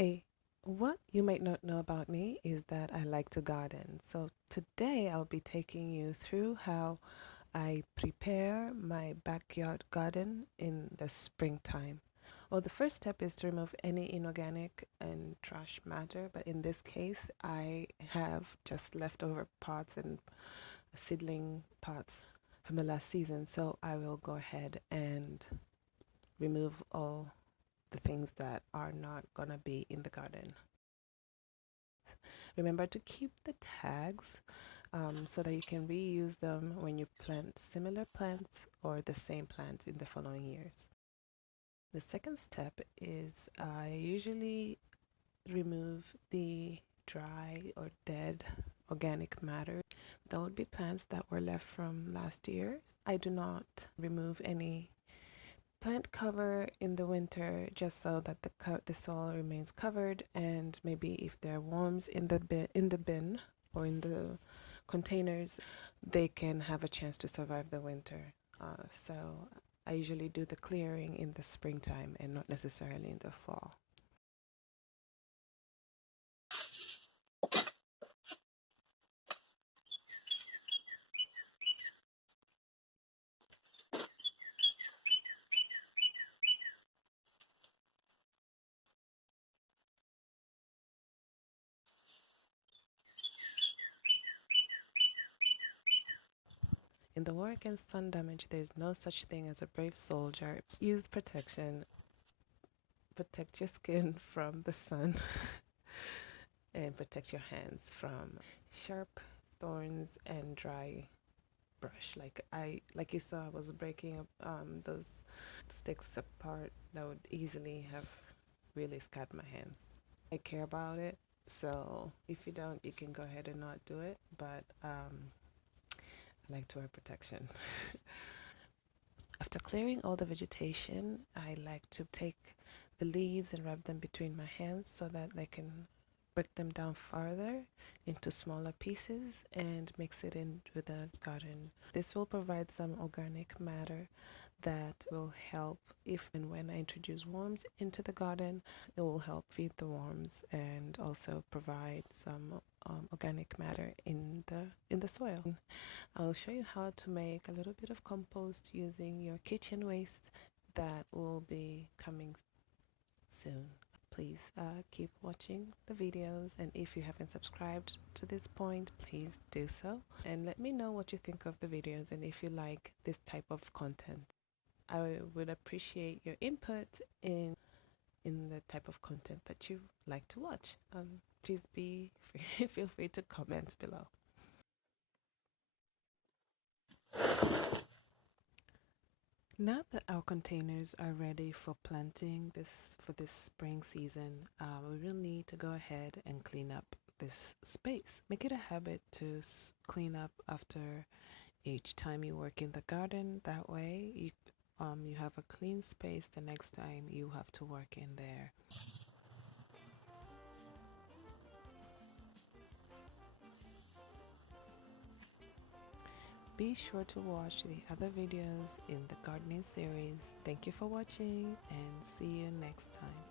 Hi, what you might not know about me is that I like to garden. So today I'll be taking you through how I prepare my backyard garden in the springtime. Well, the first step is to remove any inorganic and trash matter, but in this case, I have just leftover pots and seedling pots from the last season. So I will go ahead and remove all the things that are not gonna be in the garden. Remember to keep the tags so that you can reuse them when you plant similar plants or the same plants in the following years. The second step is I usually remove the dry or dead organic matter. That would be plants that were left from last year. I do not remove any plant cover in the winter just so that the soil remains covered, and maybe if there are worms in the bin or in the containers, they can have a chance to survive the winter. So I usually do the clearing in the springtime and not necessarily in the fall. In the war against sun damage, there's no such thing as a brave soldier. Use protection. Protect your skin from the sun and protect your hands from sharp thorns and dry brush. Like you saw, I was breaking up those sticks apart that would easily have really scarred my hands. I care about it, so if you don't, you can go ahead and not do it, but I like to wear protection. After clearing all the vegetation, I like to take the leaves and rub them between my hands so that I can break them down farther into smaller pieces and mix it in with the garden. This will provide some organic matter that will help if and when I introduce worms into the garden. It will help feed the worms and also provide some organic matter in the soil. I'll show you how to make a little bit of compost using your kitchen waste. That will be coming soon. Please keep watching the videos, and if you haven't subscribed to this point, please do so and let me know what you think of the videos and if you like this type of content. I would appreciate your input in the type of content that you like to watch. Please feel free to comment below. Now that our containers are ready for planting for this spring season, we will need to go ahead and clean up this space. Make it a habit to clean up after each time you work in the garden. That way you have a clean space the next time you have to work in there. Be sure to watch the other videos in the gardening series. Thank you for watching and see you next time.